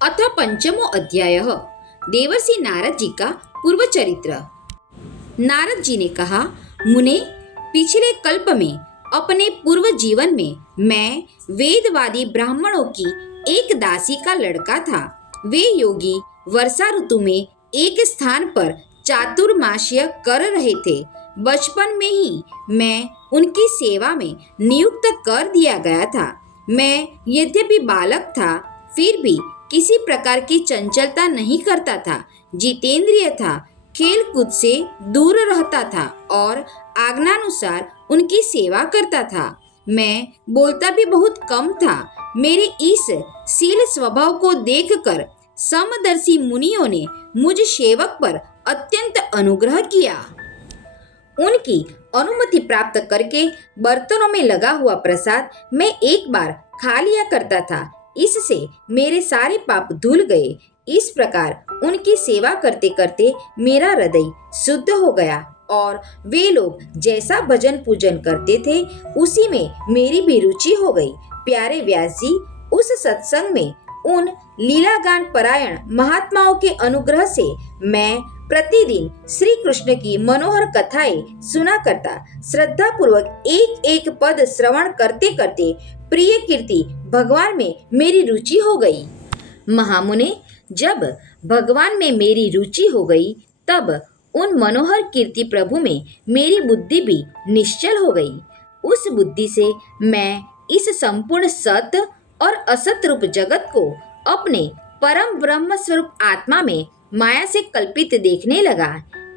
अथ पंचमो अध्याय। देवर्षि नारद जी का पूर्व चरित्र। नारद जी ने कहा, मुने, पिछले कल्प में अपने पूर्व जीवन में मैं वेदवादी ब्राह्मणों की एक दासी का लड़का था। वे योगी वर्षा ऋतु में एक स्थान पर चातुर्मास्य कर रहे थे। बचपन में ही मैं उनकी सेवा में नियुक्त कर दिया गया था। मैं यद्यपि बालक था, फिर भी किसी प्रकार की चंचलता नहीं करता था। जितेंद्रिय था, खेल कूद से दूर रहता था और आज्ञानुसार उनकी सेवा करता था। मैं बोलता भी बहुत कम था। मेरे इस शील स्वभाव को देखकर समदर्शी मुनियों ने मुझ सेवक पर अत्यंत अनुग्रह किया। उनकी अनुमति प्राप्त करके बर्तनों में लगा हुआ प्रसाद मैं एक बार खा लिया करता था। इससे मेरे सारे पाप धुल गए। इस प्रकार उनकी सेवा करते करते मेरा हृदय शुद्ध हो गया और वे लोग जैसा भजन पूजन करते थे उसी में मेरी भी रुचि हो गई। प्यारे व्यास जी, उस सत्संग में उन लीलागान परायण महात्माओं के अनुग्रह से मैं प्रतिदिन श्री कृष्ण की मनोहर कथाएं सुना करता। श्रद्धा पूर्वक एक एक पद श्रवण करते करते प्रिय कीर्ति भगवान में मेरी रुचि हो गई। महामुने, जब भगवान में मेरी रुचि हो गई तब उन मनोहर कीर्ति प्रभु में मेरी बुद्धि भी निश्चल हो गई। उस बुद्धि से मैं इस संपूर्ण सत और असत रूप जगत को अपने परम ब्रह्म स्वरूप आत्मा में माया से कल्पित देखने लगा।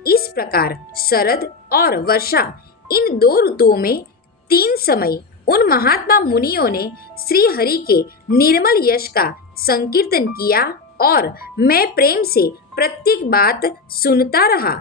इस प्रकार शरद और वर्षा, इन दो ऋतुओं में 3 समय उन महात्मा मुनियों ने श्री हरि के निर्मल यश का संकीर्तन किया और मैं प्रेम से प्रत्येक बात सुनता रहा।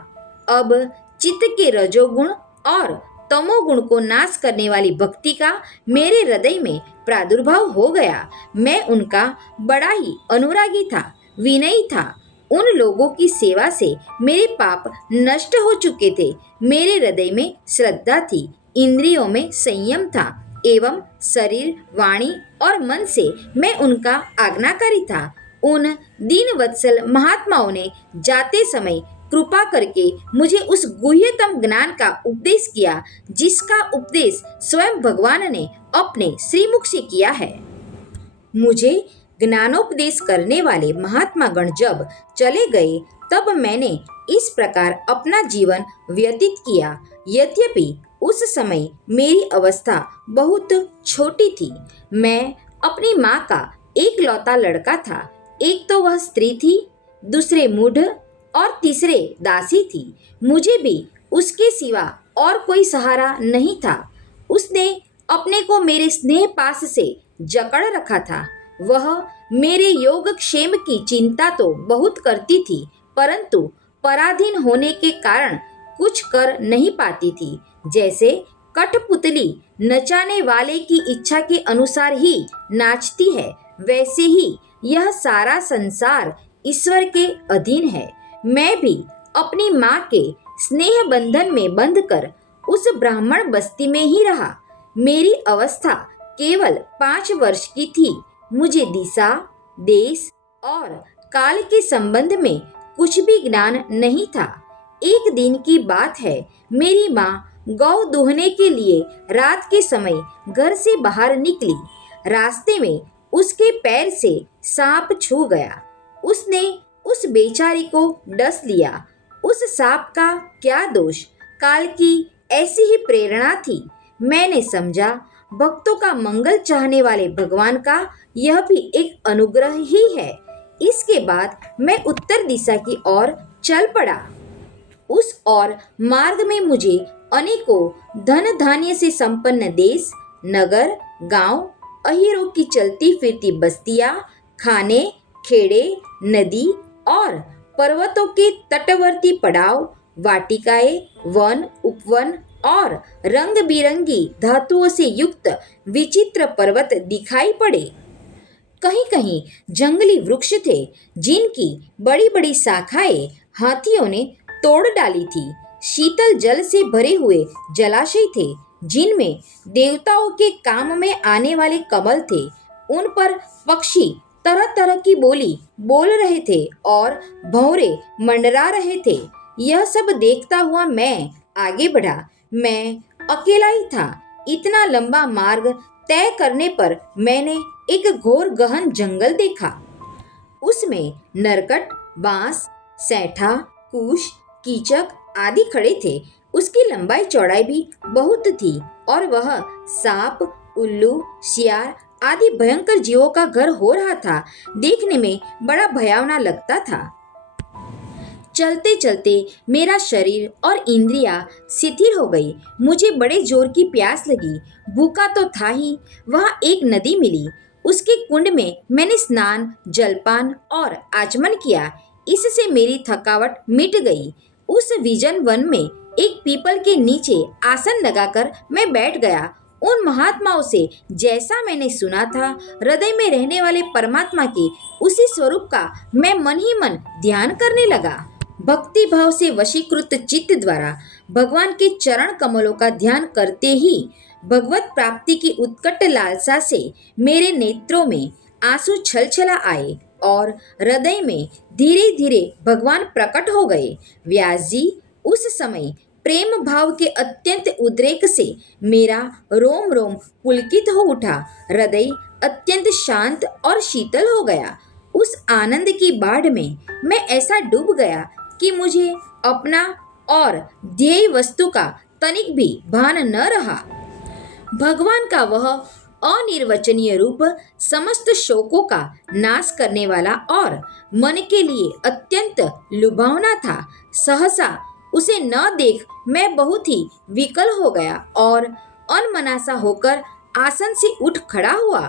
अब चित्त के रजोगुण और तमोगुण को नाश करने वाली भक्ति का मेरे हृदय में प्रादुर्भाव हो गया। मैं उनका बड़ा ही अनुरागी था, विनयी था। उन लोगों की सेवा से मेरे पाप नष्ट हो चुके थे। मेरे हृदय में श्रद्धा थी, इंद्रियों में संयम था एवं शरीर, वाणी और मन से मैं उनका आज्ञाकारी था। उन दीनवत्सल महात्माओं ने जाते समय कृपा करके मुझे उस गुह्यतम ज्ञान का उपदेश किया जिसका उपदेश स्वयं भगवान ने अपने श्रीमुख से किया है। मुझे ज्ञानोपदेश करने वाले महात्मा गण जब चले गए तब मैंने इस प्रकार अपना जीवन व्यतीत किया। यद्यपि उस समय मेरी अवस्था बहुत छोटी थी। मैं अपनी माँ का एक लौता लड़का था। एक तो वह स्त्री थी, दूसरे मूढ़ और तीसरे दासी थी। मुझे भी उसके सिवा और कोई सहारा नहीं था। उसने अपने को मेरे स्नेह पास से जकड़ रखा था। वह मेरे योग क्षेम की चिंता तो बहुत करती थी, परंतु पराधीन होने के कारण कुछ कर नहीं पाती थी। जैसे कठपुतली नचाने वाले की इच्छा के अनुसार ही नाचती है, वैसे ही यह सारा संसार ईश्वर के अधीन है। मैं भी अपनी माँ के स्नेह बंधन में बंधकर उस ब्राह्मण बस्ती में ही रहा। मेरी अवस्था केवल 5 वर्ष की थी। मुझे दिशा, देश और काल के संबंध में कुछ भी ज्ञान नहीं था। एक दिन की बात है, मेरी माँ गौ दूहने के लिए रात के समय घर से बाहर निकली। रास्ते में उसके पैर से सांप छू गया। उसने उस बेचारी को डस लिया। उस सांप का क्या दोष, काल की ऐसी ही प्रेरणा थी। मैंने समझा, भक्तों का मंगल चाहने वाले भगवान का यह भी एक अनुग्रह ही है। इसके बाद मैं उत्तर दिशा की ओर चल पड़ा। उस और मार्ग में मुझे अनेकों धन धान्य से संपन्न देश, नगर, गांव, अहीरों की चलती फिरती बस्तियां, खाने, खेड़े, नदी और पर्वतों के तटवर्ती पड़ाव, वाटिकाएं, वन, उपवन और रंग बिरंगी धातुओं से युक्त विचित्र पर्वत दिखाई पड़े। कहीं कहीं जंगली वृक्ष थे जिनकी बड़ी बड़ी शाखाएं हाथियों ने तोड़ डाली थी। शीतल जल से भरे हुए जलाशय थे जिनमें देवताओं के काम में आने वाले कमल थे। उन पर पक्षी तरह तरह की बोली बोल रहे थे और भौरे मंडरा रहे थे। यह सब देखता हुआ मैं आगे बढ़ा। मैं अकेला ही था। इतना लंबा मार्ग तय करने पर मैंने एक घोर गहन जंगल देखा। उसमें नरकट, बांस, सैठा, कूश, कीचक आदि खड़े थे। उसकी लंबाई चौड़ाई भी बहुत थी और वह सांप, उल्लू, सियार आदि भयंकर जीवों का घर हो रहा था। देखने में बड़ा भयावना लगता था। चलते चलते मेरा शरीर और इंद्रियां शिथिल हो गई। मुझे बड़े जोर की प्यास लगी। भूखा तो था ही। वहां एक नदी मिली। उसके कुंड में मैंने स्नान, जलपान और आचमन किया। इससे मेरी थकावट मिट गई। उस विजन वन में एक पीपल के नीचे आसन लगाकर मैं बैठ गया। उन महात्माओं से जैसा मैंने सुना था, हृदय में रहने वाले परमात्मा के उसी स्वरूप का मैं मन ही मन ध्यान करने लगा। भक्ति भाव से वशीकृत चित्त द्वारा भगवान के चरण कमलों का ध्यान करते ही भगवत प्राप्ति की उत्कट लालसा से मेरे नेत्रों में आंसू छलछला आए और हृदय में धीरे धीरे भगवान प्रकट हो गए। व्यास जी, उस समय प्रेम भाव के अत्यंत उद्रेक से मेरा रोम रोम पुलकित हो उठा। हृदय अत्यंत शांत और शीतल हो गया। उस आनंद की बाढ़ में मैं ऐसा डूब गया कि मुझे अपना और ध्येय वस्तु का तनिक भी भान न रहा। भगवान का वह अनिर्वचनीय रूप समस्त शोकों का नाश करने वाला और मन के लिए अत्यंत लुभावना था। सहसा उसे न देख मैं बहुत ही विकल हो गया और अनमनासा होकर आसन से उठ खड़ा हुआ।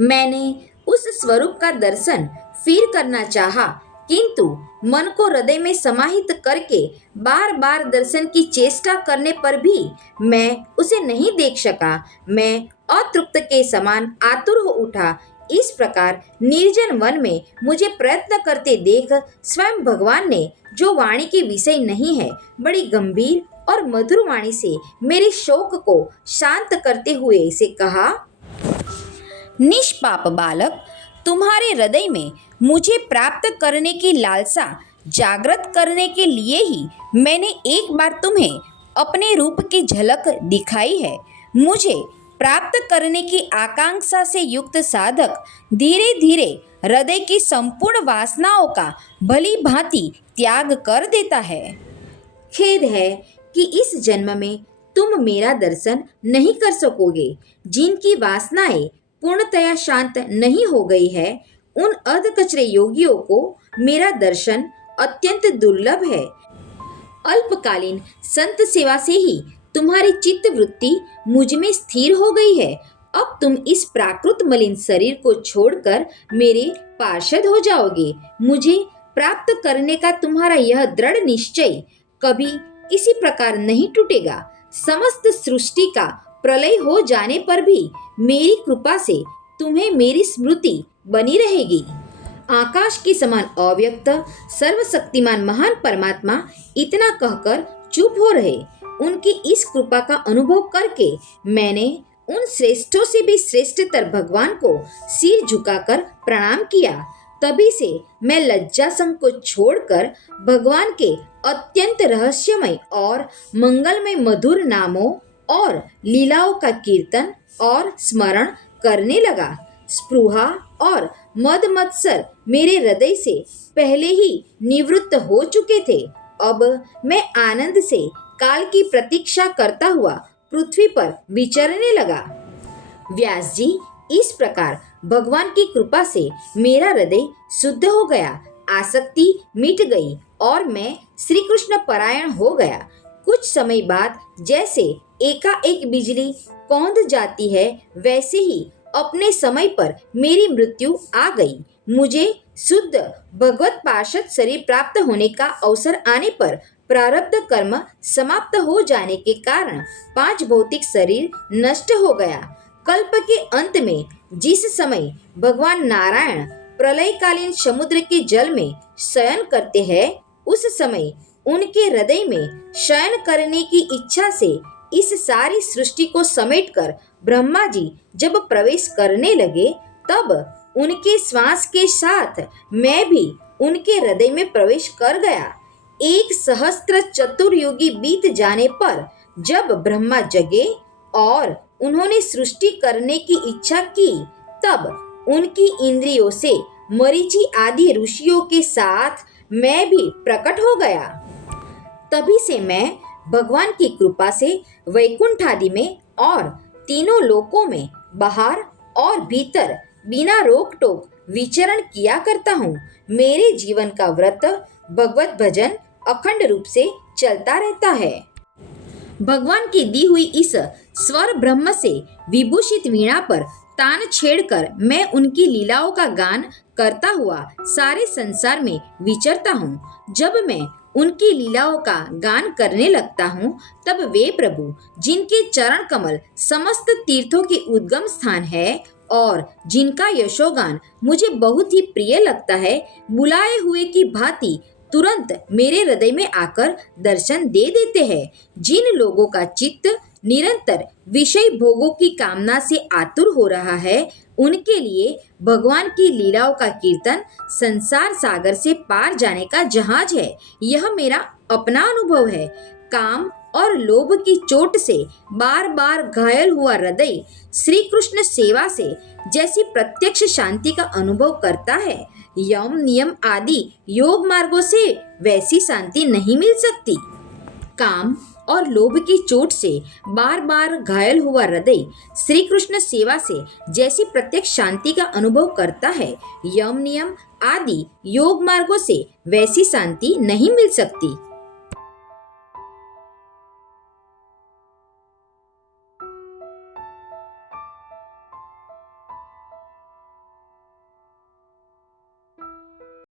मैंने उस स्वरूप का दर्शन फिर करना चाहा, किंतु मन को हृदय में समाहित करके बार बार दर्शन की चेष्टा करने पर भी मैं उसे नहीं देख सका। मैं अतृप्त के समान आतुर हो उठा। इस प्रकार निर्जन वन में मुझे प्रयत्न करते देख स्वयं भगवान ने, जो वाणी के विषय नहीं है, बड़ी गंभीर और मधुर वाणी से मेरे शोक को शांत करते हुए इसे कहा, निष्पाप बालक, तुम्हारे हृदय में मुझे प्राप्त करने की लालसा जागृत करने के लिए ही मैंने एक बार तुम्हें अपने रूप की झलक दिखाई है। मुझे प्राप्त करने की आकांक्षा से युक्त साधक धीरे धीरे हृदय की संपूर्ण वासनाओं का भली भांति त्याग कर देता है। खेद है कि इस जन्म में तुम मेरा दर्शन नहीं कर सकोगे। जिनकी वासनाएं पूर्णतया शांत नहीं हो गई है, उन अधकचरे योगियों को मेरा दर्शन अत्यंत दुर्लभ है। अल्पकालीन संत सेवा से ही तुम्हारी चित्त वृत्ति मुझ में स्थिर हो गई है। अब तुम इस प्राकृत मलिन शरीर को छोड़कर मेरे पार्षद हो जाओगे। मुझे प्राप्त करने का तुम्हारा यह दृढ़ निश्चय कभी किसी प्रकार नहीं टूटेगा। समस्त सृष्टि का प्रलय हो जाने पर भी मेरी कृपा से तुम्हें मेरी स्मृति बनी रहेगी। आकाश के समान अव्यक्त सर्वशक्तिमान महान परमात्मा इतना कहकर चुप हो रहे। उनकी इस कृपा का अनुभव करके मैंने उन श्रेष्ठों से भी श्रेष्ठतर भगवान को सिर झुकाकर प्रणाम किया। तभी से मैं लज्जा संग को छोड़कर भगवान के अत्यंत रहस्यमय और मंगलमय मधुर नामों और लीलाओं का कीर्तन और स्मरण करने लगा। स्पृहा और मद मत्सर मेरे हृदय से पहले ही निवृत्त हो चुके थे। अब मैं आनंद से काल की प्रतीक्षा करता हुआ पृथ्वी पर विचरने लगा। व्यास जी, इस प्रकार भगवान की कृपा से मेरा हृदय शुद्ध हो गया, आसक्ति मिट गई और मैं श्री कृष्ण परायण हो गया। कुछ समय बाद जैसे एकाएक बिजली कौंध जाती है, वैसे ही अपने समय पर मेरी मृत्यु आ गई। मुझे शुद्ध भगवत पार्षद शरीर प्राप्त होने का अवसर आने पर प्रारब्ध कर्म समाप्त हो जाने के कारण 5 भौतिक शरीर नष्ट हो गया। कल्प के अंत में जिस समय भगवान नारायण प्रलयकालीन समुद्र के जल में शयन करते हैं, उस समय उनके हृदय में शयन करने की इच्छा से इस सारी सृष्टि को समेटकर ब्रह्मा जी जब प्रवेश करने लगे, तब उनके श्वास के साथ मैं भी उनके हृदय में प्रवेश कर गया। एक सहस्त्र चतुर्युगी बीत जाने पर जब ब्रह्मा जगे और उन्होंने सृष्टि करने की इच्छा की, तब उनकी इंद्रियों से मरीचि आदि ऋषियों के साथ मैं भी प्रकट हो गया। तभी से मैं भगवान की कृपा से वैकुंठ आदि में और तीनों लोकों में बाहर और भीतर बिना रोक टोक विचरण किया करता हूँ। मेरे जीवन का व्रत भगवत भजन अखंड रूप से चलता रहता है। भगवान की दी हुई इस स्वर ब्रह्म से विभूषित वीणा पर तान छेड़कर मैं उनकी लीलाओं का गान करता हुआ सारे संसार में विचरता हूँ। जब मैं उनकी लीलाओं का गान करने लगता हूँ, तब वे प्रभु जिनके चरण कमल समस्त तीर्थों के उद्गम स्थान है और जिनका यशोगान मुझे बहुत ही प्रिय लगता है, बुलाए हुए की भांति तुरंत मेरे हृदय में आकर दर्शन दे देते हैं। जिन लोगों का चित्त निरंतर विषय भोगों की कामना से आतुर हो रहा है, उनके लिए भगवान की लीलाओं का कीर्तन संसार सागर से पार जाने का जहाज है। यह मेरा अपना अनुभव है। काम और लोभ की चोट से बार बार घायल हुआ हृदय श्री कृष्ण सेवा से जैसी प्रत्यक्ष शांति का अनुभव करता है, यम नियम आदि योग मार्गों से वैसी शांति नहीं मिल सकती। काम और लोभ की चोट से बार बार घायल हुआ हृदय श्री कृष्ण सेवा से जैसी प्रत्यक्ष शांति का अनुभव करता है, यम नियम आदि योग मार्गों से वैसी शांति नहीं मिल सकती।